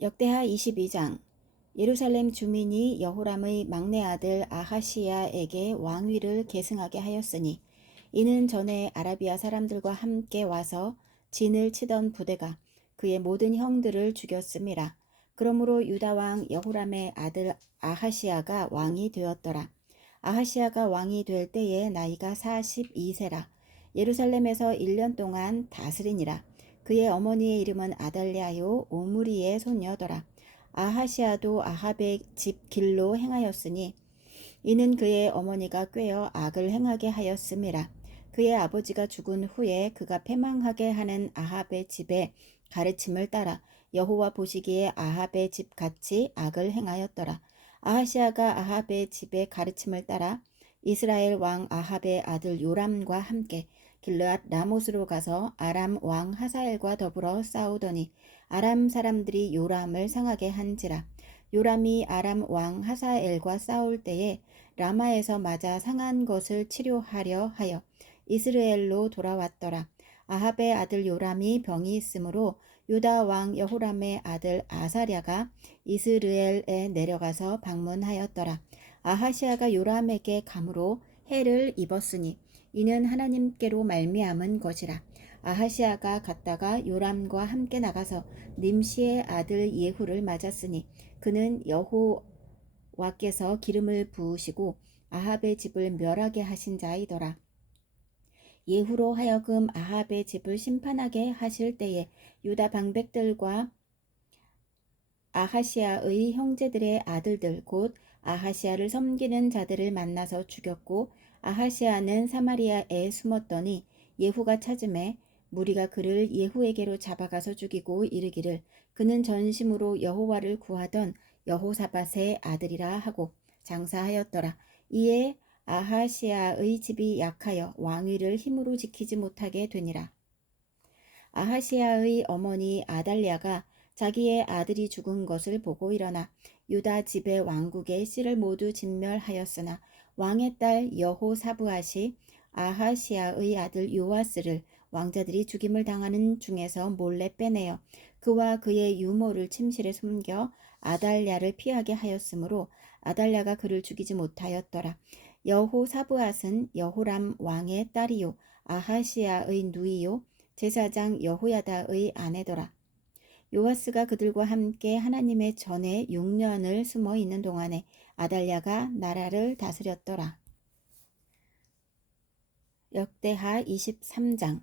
역대하 22장. 예루살렘 주민이 여호람의 막내 아들 아하시야에게 왕위를 계승하게 하였으니 이는 전에 아라비아 사람들과 함께 와서 진을 치던 부대가 그의 모든 형들을 죽였음이라. 그러므로 유다 왕 여호람의 아들 아하시야가 왕이 되었더라. 아하시야가 왕이 될 때에 나이가 42세라. 예루살렘에서 1년 동안 다스리니라. 그의 어머니의 이름은 아달랴요 오므리의 손녀더라. 아하시아도 아합의 집 길로 행하였으니 이는 그의 어머니가 꾀어 악을 행하게 하였음이라. 그의 아버지가 죽은 후에 그가 패망하게 하는 아합의 집에 가르침을 따라 여호와 보시기에 아합의 집 같이 악을 행하였더라. 아하시아가 아합의 집에 가르침을 따라 이스라엘 왕 아합의 아들 요람과 함께 길르앗 라못으로 가서 아람 왕 하사엘과 더불어 싸우더니 아람 사람들이 요람을 상하게 한지라. 요람이 아람 왕 하사엘과 싸울 때에 라마에서 맞아 상한 것을 치료하려 하여 이스라엘로 돌아왔더라. 아합의 아들 요람이 병이 있으므로 유다 왕 여호람의 아들 아사랴가 이스라엘에 내려가서 방문하였더라. 아하시아가 요람에게 감으로 해를 입었으니 이는 하나님께로 말미암은 것이라. 아하시아가 갔다가 요람과 함께 나가서 님시의 아들 예후를 맞았으니 그는 여호와께서 기름을 부으시고 아합의 집을 멸하게 하신 자이더라. 예후로 하여금 아합의 집을 심판하게 하실 때에 유다 방백들과 아하시아의 형제들의 아들들 곧 아하시아를 섬기는 자들을 만나서 죽였고 아하시아는 사마리아에 숨었더니 예후가 찾음에 무리가 그를 예후에게로 잡아가서 죽이고 이르기를 그는 전심으로 여호와를 구하던 여호사밧의 아들이라 하고 장사하였더라. 이에 아하시아의 집이 약하여 왕위를 힘으로 지키지 못하게 되니라. 아하시아의 어머니 아달랴가 자기의 아들이 죽은 것을 보고 일어나 유다 집의 왕국의 씨를 모두 진멸하였으나 왕의 딸 여호사브앗이 아하시아의 아들 요아스를 왕자들이 죽임을 당하는 중에서 몰래 빼내어 그와 그의 유모를 침실에 숨겨 아달랴를 피하게 하였으므로 아달랴가 그를 죽이지 못하였더라. 여호사브앗은 여호람 왕의 딸이요 아하시아의 누이요 제사장 여호야다의 아내더라. 요아스가 그들과 함께 하나님의 전에 6년을 숨어 있는 동안에 아달랴가 나라를 다스렸더라. 역대하 23장.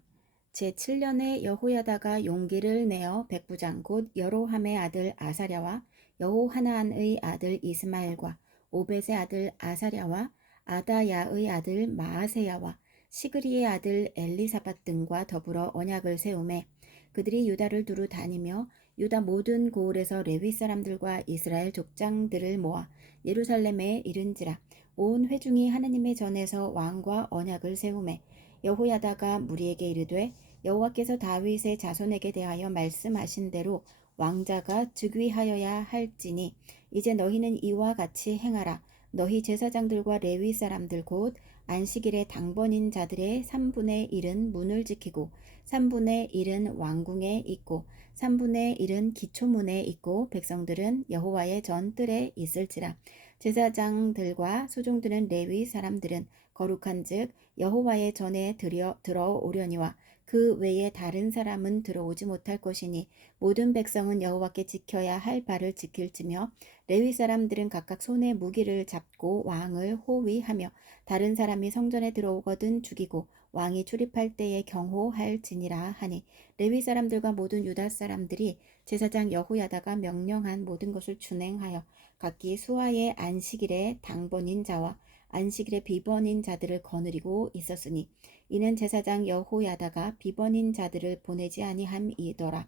제7년에 여호야다가 용기를 내어 백부장 곧 여로함의 아들 아사랴와 여호하나안의 아들 이스마엘과 오벳의 아들 아사랴와 아다야의 아들 마아세야와 시그리의 아들 엘리사밧 등과 더불어 언약을 세우매 그들이 유다를 두루 다니며 유다 모든 고을에서 레위 사람들과 이스라엘 족장들을 모아 예루살렘에 이른지라. 온 회중이 하나님의 전에서 왕과 언약을 세우매 여호야다가 무리에게 이르되 여호와께서 다윗의 자손에게 대하여 말씀하신 대로 왕자가 즉위하여야 할지니 이제 너희는 이와 같이 행하라. 너희 제사장들과 레위 사람들 곧 안식일에 당번인 자들의 3분의 1은 문을 지키고 3분의 1은 왕궁에 있고 3분의 1은 기초문에 있고 백성들은 여호와의 전뜰에 있을지라. 제사장들과 소종들은 레위 사람들은 거룩한즉 여호와의 전에 들어오려니와 그 외에 다른 사람은 들어오지 못할 것이니 모든 백성은 여호와께 지켜야 할 바를 지킬지며 레위 사람들은 각각 손에 무기를 잡고 왕을 호위하며 다른 사람이 성전에 들어오거든 죽이고 왕이 출입할 때에 경호할지니라 하니 레위 사람들과 모든 유다 사람들이 제사장 여호야다가 명령한 모든 것을 준행하여 각기 수하의 안식일에 당번인 자와 안식일에 비번인 자들을 거느리고 있었으니 이는 제사장 여호야다가 비번인 자들을 보내지 아니함이더라.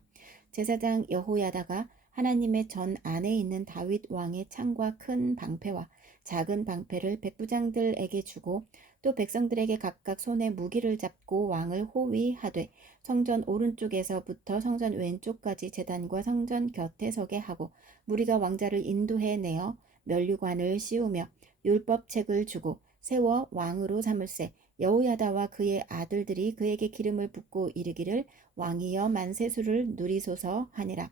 제사장 여호야다가 하나님의 전 안에 있는 다윗 왕의 창과 큰 방패와 작은 방패를 백부장들에게 주고 또 백성들에게 각각 손에 무기를 잡고 왕을 호위하되 성전 오른쪽에서부터 성전 왼쪽까지 제단과 성전 곁에 서게 하고 무리가 왕자를 인도해 내어 면류관을 씌우며 율법책을 주고 세워 왕으로 삼을세. 여호야다와 그의 아들들이 그에게 기름을 붓고 이르기를 왕이여 만세수를 누리소서 하니라.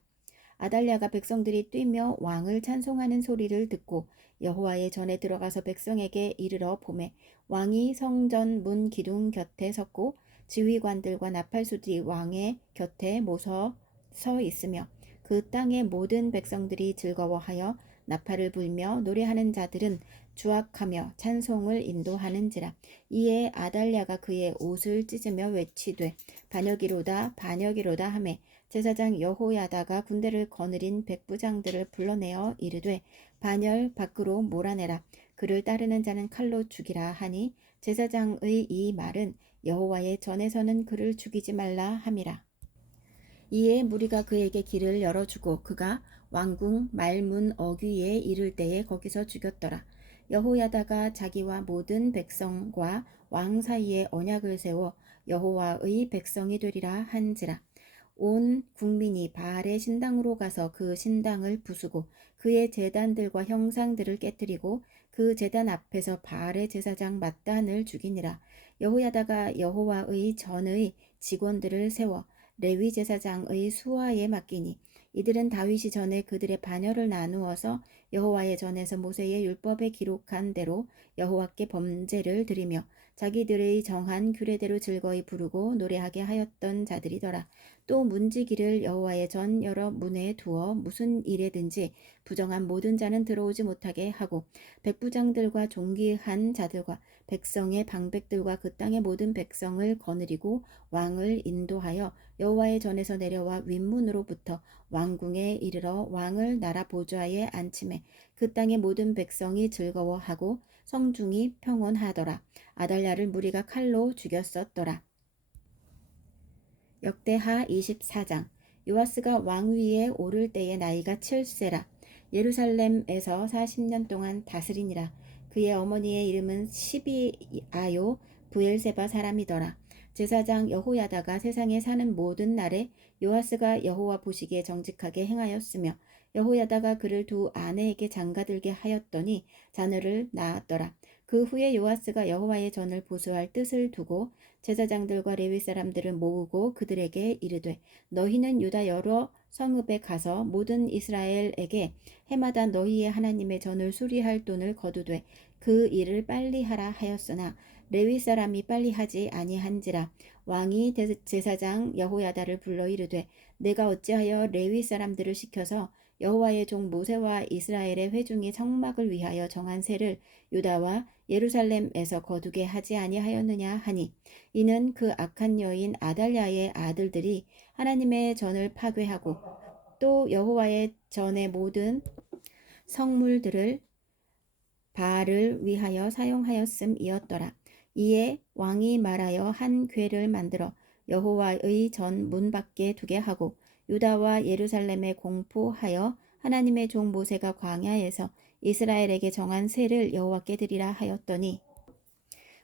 아달랴가 백성들이 뛰며 왕을 찬송하는 소리를 듣고 여호와의 전에 들어가서 백성에게 이르러 보매 왕이 성전 문 기둥 곁에 섰고 지휘관들과 나팔수들이 왕의 곁에 모서 서 있으며 그 땅의 모든 백성들이 즐거워하여 나팔을 불며 노래하는 자들은 주악하며 찬송을 인도하는지라. 이에 아달랴가 그의 옷을 찢으며 외치되 반역이로다 반역이로다 하매 제사장 여호야다가 군대를 거느린 백부장들을 불러내어 이르되 반열 밖으로 몰아내라. 그를 따르는 자는 칼로 죽이라 하니 제사장의 이 말은 여호와의 전에서는 그를 죽이지 말라 함이라. 이에 무리가 그에게 길을 열어주고 그가 왕궁 말문 어귀에 이를 때에 거기서 죽였더라. 여호야다가 자기와 모든 백성과 왕 사이에 언약을 세워 여호와의 백성이 되리라 한지라. 온 국민이 바알의 신당으로 가서 그 신당을 부수고 그의 제단들과 형상들을 깨뜨리고 그 제단 앞에서 바알의 제사장 mat단을 죽이니라. 여호야다가 여호와의 전의 직원들을 세워 레위 제사장의 수하에 맡기니 이들은 다윗이 전에 그들의 반열을 나누어서 여호와의 전에서 모세의 율법에 기록한 대로 여호와께 범제를 드리며 자기들의 정한 규례대로 즐거이 부르고 노래하게 하였던 자들이더라. 또 문지기를 여호와의 전 여러 문에 두어 무슨 일에든지 부정한 모든 자는 들어오지 못하게 하고 백부장들과 존귀한 자들과 백성의 방백들과 그 땅의 모든 백성을 거느리고 왕을 인도하여 여호와의 전에서 내려와 윗문으로부터 왕궁에 이르러 왕을 나라 보좌에 앉히매 그 땅의 모든 백성이 즐거워하고 성중이 평온하더라. 아달랴를 무리가 칼로 죽였었더라. 역대하 24장. 요아스가 왕위에 오를 때의 나이가 7세라. 예루살렘에서 40년 동안 다스리니라. 그의 어머니의 이름은 시비아요 부엘세바 사람이더라. 제사장 여호야다가 세상에 사는 모든 날에 요아스가 여호와 보시기에 정직하게 행하였으며 여호야다가 그를 두 아내에게 장가들게 하였더니 자녀를 낳았더라. 그 후에 요아스가 여호와의 전을 보수할 뜻을 두고 제사장들과 레위 사람들을 모으고 그들에게 이르되 너희는 유다 여러 성읍에 가서 모든 이스라엘에게 해마다 너희의 하나님의 전을 수리할 돈을 거두되 그 일을 빨리 하라 하였으나 레위 사람이 빨리 하지 아니한지라. 왕이 제사장 여호야다를 불러 이르되 내가 어찌하여 레위 사람들을 시켜서 여호와의 종 모세와 이스라엘의 회중의 성막을 위하여 정한 세를 유다와 예루살렘에서 거두게 하지 아니하였느냐 하니 이는 그 악한 여인 아달랴의 아들들이 하나님의 전을 파괴하고 또 여호와의 전의 모든 성물들을 바알을 위하여 사용하였음이었더라. 이에 왕이 말하여 한 궤를 만들어 여호와의 전 문 밖에 두게 하고 유다와 예루살렘에 공포하여 하나님의 종 모세가 광야에서 이스라엘에게 정한 세를 여호와께 드리라 하였더니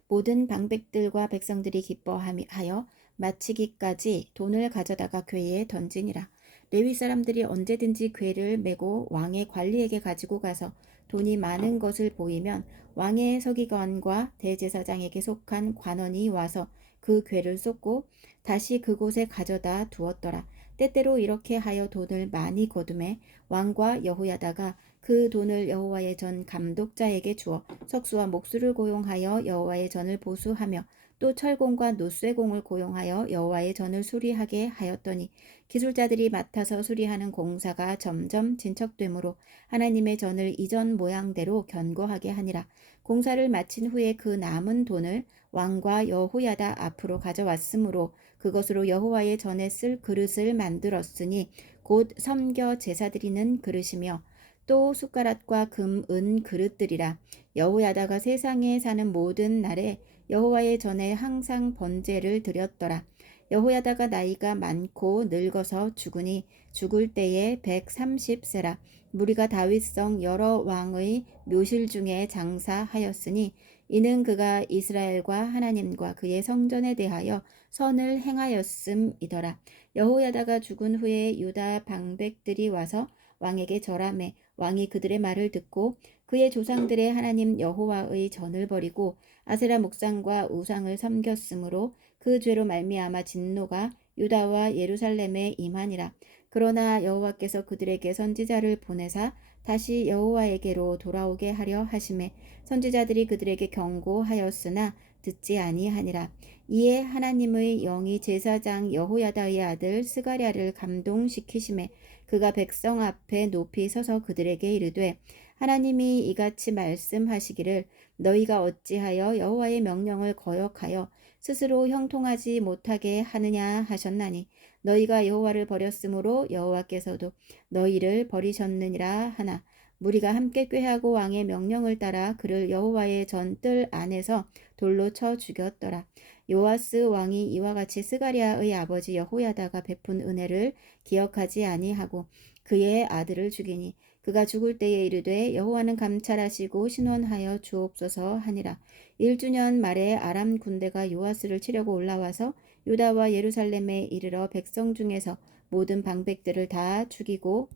모든 방백들과 백성들이 기뻐하여 마치기까지 돈을 가져다가 궤에 던지니라. 레위 사람들이 언제든지 궤를 메고 왕의 관리에게 가지고 가서 돈이 많은 것을 보이면 왕의 서기관과 대제사장에게 속한 관원이 와서 그 궤를 쏟고 다시 그곳에 가져다 두었더라. 때때로 이렇게 하여 돈을 많이 거두매 왕과 여호야다가 그 돈을 여호와의 전 감독자에게 주어 석수와 목수를 고용하여 여호와의 전을 보수하며 또 철공과 노쇠공을 고용하여 여호와의 전을 수리하게 하였더니 기술자들이 맡아서 수리하는 공사가 점점 진척되므로 하나님의 전을 이전 모양대로 견고하게 하니라. 공사를 마친 후에 그 남은 돈을 왕과 여호야다 앞으로 가져왔으므로 그것으로 여호와의 전에 쓸 그릇을 만들었으니 곧 섬겨 제사 드리는 그릇이며 또 숟가락과 금, 은 그릇들이라. 여호야다가 세상에 사는 모든 날에 여호와의 전에 항상 번제를 드렸더라. 여호야다가 나이가 많고 늙어서 죽으니 죽을 때에 130세라. 무리가 다윗성 여러 왕의 묘실 중에 장사하였으니 이는 그가 이스라엘과 하나님과 그의 성전에 대하여 선을 행하였음이더라. 여호야다가 죽은 후에 유다 방백들이 와서 왕에게 절하매 왕이 그들의 말을 듣고 그의 조상들의 하나님 여호와의 전을 버리고 아세라 목상과 우상을 섬겼으므로 그 죄로 말미암아 진노가 유다와 예루살렘에 임하니라. 그러나 여호와께서 그들에게 선지자를 보내사 다시 여호와에게로 돌아오게 하려 하심에 선지자들이 그들에게 경고하였으나 듣지 아니하니라. 이에 하나님의 영이 제사장 여호야다의 아들 스가랴를 감동시키심에 그가 백성 앞에 높이 서서 그들에게 이르되 하나님이 이같이 말씀하시기를 너희가 어찌하여 여호와의 명령을 거역하여 스스로 형통하지 못하게 하느냐 하셨나니 너희가 여호와를 버렸으므로 여호와께서도 너희를 버리셨느니라 하나 무리가 함께 꾀하고 왕의 명령을 따라 그를 여호와의 전뜰 안에서 돌로 쳐 죽였더라. 요아스 왕이 이와 같이 스가랴의 아버지 여호야다가 베푼 은혜를 기억하지 아니하고 그의 아들을 죽이니 그가 죽을 때에 이르되 여호와는 감찰하시고 신원하여 주옵소서 하니라. 1주년 말에 아람 군대가 요아스를 치려고 올라와서 유다와 예루살렘에 이르러 백성 중에서 모든 방백들을 다 죽이고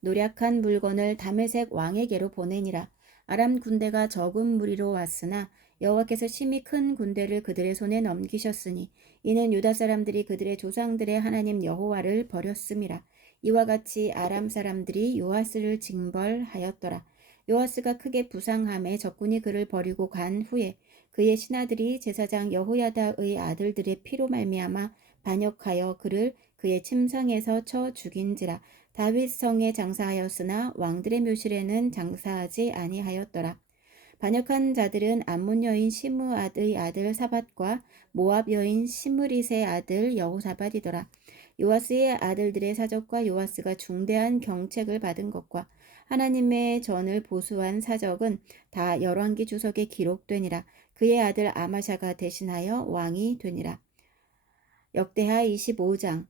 노략한 물건을 다메섹 왕에게로 보내니라. 아람 군대가 적은 무리로 왔으나 여호와께서 심히 큰 군대를 그들의 손에 넘기셨으니 이는 유다 사람들이 그들의 조상들의 하나님 여호와를 버렸음이라. 이와 같이 아람 사람들이 요아스를 징벌하였더라. 요아스가 크게 부상함에 적군이 그를 버리고 간 후에 그의 신하들이 제사장 여호야다의 아들들의 피로 말미암아 반역하여 그를 그의 침상에서 쳐 죽인지라. 다윗 성에 장사하였으나 왕들의 묘실에는 장사하지 아니하였더라. 반역한 자들은 암몬 여인 시므앗의 아들 사밧과 모압 여인 시므릿의 아들 여호사밧이더라. 요아스의 아들들의 사적과 요아스가 중대한 경책을 받은 것과 하나님의 전을 보수한 사적은 다 열왕기 주석에 기록되니라. 그의 아들 아마샤가 대신하여 왕이 되니라. 역대하 25장.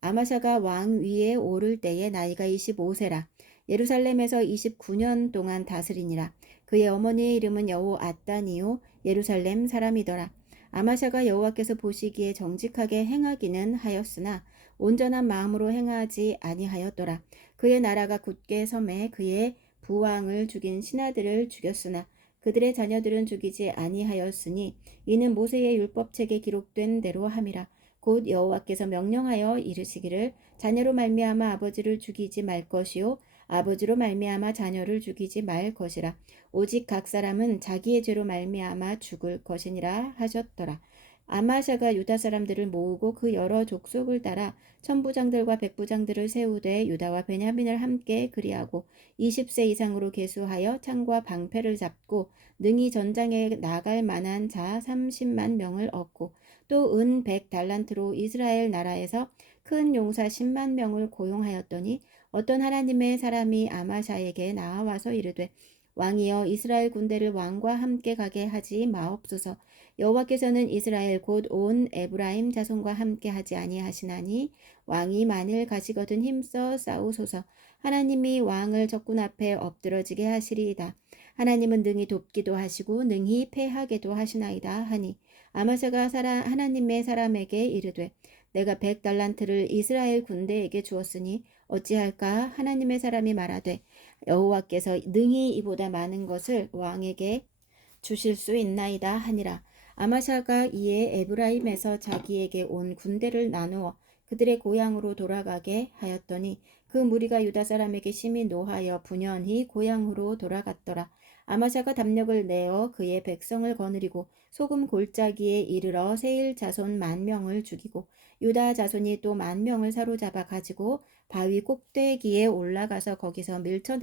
아마샤가 왕 위에 오를 때에 나이가 25세라. 예루살렘에서 29년 동안 다스리니라. 그의 어머니의 이름은 여호앗단이요 예루살렘 사람이더라. 아마샤가 여호와께서 보시기에 정직하게 행하기는 하였으나 온전한 마음으로 행하지 아니하였더라. 그의 나라가 굳게 섬에 그의 부왕을 죽인 신하들을 죽였으나 그들의 자녀들은 죽이지 아니하였으니 이는 모세의 율법책에 기록된 대로 함이라. 곧 여호와께서 명령하여 이르시기를 자녀로 말미암아 아버지를 죽이지 말 것이요 아버지로 말미암아 자녀를 죽이지 말 것이라. 오직 각 사람은 자기의 죄로 말미암아 죽을 것이니라 하셨더라. 아마샤가 유다 사람들을 모으고 그 여러 족속을 따라 천부장들과 백부장들을 세우되 유다와 베냐민을 함께 그리하고 20세 이상으로 계수하여 창과 방패를 잡고 능히 전장에 나갈 만한 자 30만 명을 얻고 또 은 100달란트로 이스라엘 나라에서 큰 용사 10만 명을 고용하였더니 어떤 하나님의 사람이 아마샤에게 나와서 이르되 왕이여 이스라엘 군대를 왕과 함께 가게 하지 마옵소서. 여호와께서는 이스라엘 곧 온 에브라임 자손과 함께 하지 아니하시나니 왕이 만일 가시거든 힘써 싸우소서. 하나님이 왕을 적군 앞에 엎드러지게 하시리이다. 하나님은 능히 돕기도 하시고 능히 패하게도 하시나이다 하니 아마샤가 하나님의 사람에게 이르되 내가 100달란트를 이스라엘 군대에게 주었으니 어찌할까? 하나님의 사람이 말하되 여호와께서 능히 이보다 많은 것을 왕에게 주실 수 있나이다 하니라. 아마샤가 이에 에브라임에서 자기에게 온 군대를 나누어 그들의 고향으로 돌아가게 하였더니 그 무리가 유다 사람에게 심히 노하여 분연히 고향으로 돌아갔더라. 아마샤가 담력을 내어 그의 백성을 거느리고 소금 골짜기에 이르러 세일 자손 10,000명을 죽이고 유다 자손이 또 10,000명을 사로잡아 가지고 바위 꼭대기에 올라가서 거기서 밀쳐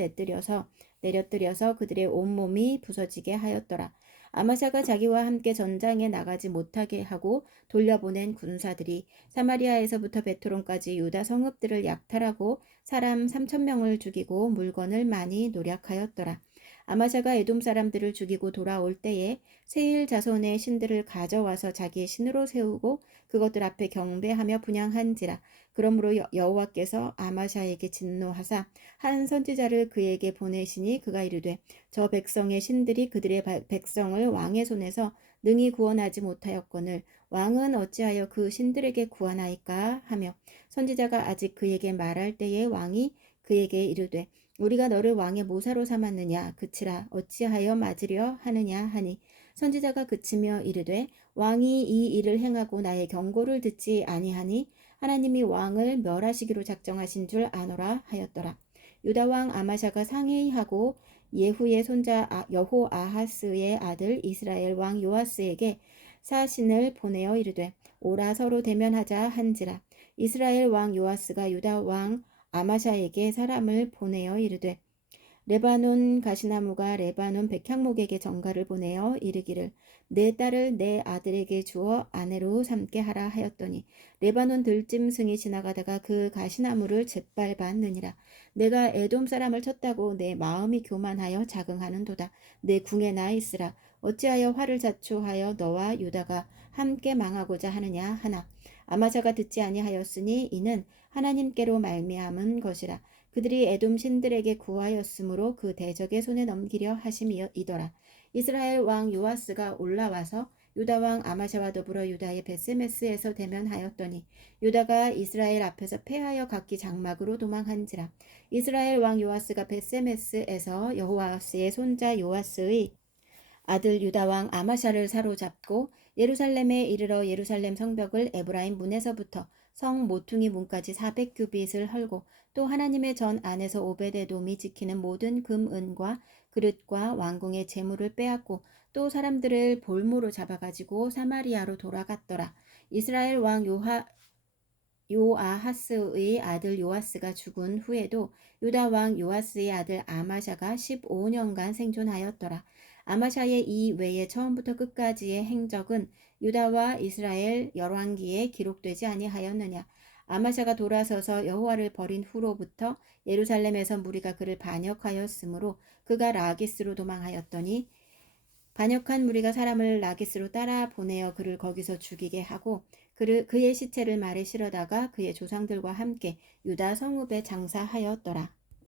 내려뜨려서 그들의 온몸이 부서지게 하였더라. 아마샤가 자기와 함께 전장에 나가지 못하게 하고 돌려보낸 군사들이 사마리아에서부터 베토론까지 유다 성읍들을 약탈하고 사람 3,000명을 죽이고 물건을 많이 노략하였더라. 아마샤가 에돔 사람들을 죽이고 돌아올 때에 세일 자손의 신들을 가져와서 자기의 신으로 세우고 그것들 앞에 경배하며 분향한지라. 그러므로 여호와께서 아마샤에게 진노하사 한 선지자를 그에게 보내시니 그가 이르되 저 백성의 신들이 그들의 백성을 왕의 손에서 능히 구원하지 못하였거늘 왕은 어찌하여 그 신들에게 구하나이까 하며 선지자가 아직 그에게 말할 때에 왕이 그에게 이르되 우리가 너를 왕의 모사로 삼았느냐 그치라 어찌하여 맞으려 하느냐 하니 선지자가 그치며 이르되 왕이 이 일을 행하고 나의 경고를 듣지 아니하니 하나님이 왕을 멸하시기로 작정하신 줄 아노라 하였더라. 유다 왕 아마샤가 상의하고 예후의 손자 여호아하스의 아들 이스라엘 왕 요아스에게 사신을 보내어 이르되 오라 서로 대면하자 한지라. 이스라엘 왕 요아스가 유다 왕 아마샤에게 사람을 보내어 이르되 레바논 가시나무가 레바논 백향목에게 전가를 보내어 이르기를 내 딸을 내 아들에게 주어 아내로 삼게 하라 하였더니 레바논 들짐승이 지나가다가 그 가시나무를 짓밟았느니라. 내가 에돔 사람을 쳤다고 내 마음이 교만하여 자긍하는도다. 내 궁에 나 있으라. 어찌하여 화를 자초하여 너와 유다가 함께 망하고자 하느냐 하나 아마샤가 듣지 아니하였으니 이는 하나님께로 말미암은 것이라. 그들이 에돔 신들에게 구하였으므로 그 대적의 손에 넘기려 하심이더라. 이스라엘 왕 요아스가 올라와서 유다 왕 아마샤와 더불어 유다의 베스메스에서 대면하였더니 유다가 이스라엘 앞에서 패하여 각기 장막으로 도망한지라. 이스라엘 왕 요아스가 베스메스에서 여호아스의 손자 요아스의 아들 유다 왕 아마샤를 사로잡고 예루살렘에 이르러 예루살렘 성벽을 에브라임 문에서부터 성 모퉁이 문까지 400규빗을 헐고 또 하나님의 전 안에서 오베데돔이 지키는 모든 금 은과 그릇과 왕궁의 재물을 빼앗고 또 사람들을 볼모로 잡아가지고 사마리아로 돌아갔더라. 이스라엘 왕 요아하스의 아들 요아스가 죽은 후에도 유다 왕 요아스의 아들 아마샤가 15년간 생존하였더라. 아마샤의 이 외에 처음부터 끝까지의 행적은 유다와 이스라엘 열왕기에 기록되지 아니하였느냐. 아마샤가 돌아서서 여호와를 버린 후로부터 예루살렘에서 무리가 그를 반역하였으므로 그가 라기스로 도망하였더니 반역한 무리가 사람을 라기스로 따라 보내어 그를 거기서 죽이게 하고 그의 시체를 말에 실어다가 그의 조상들과 함께 유다 성읍에 장사하였더라.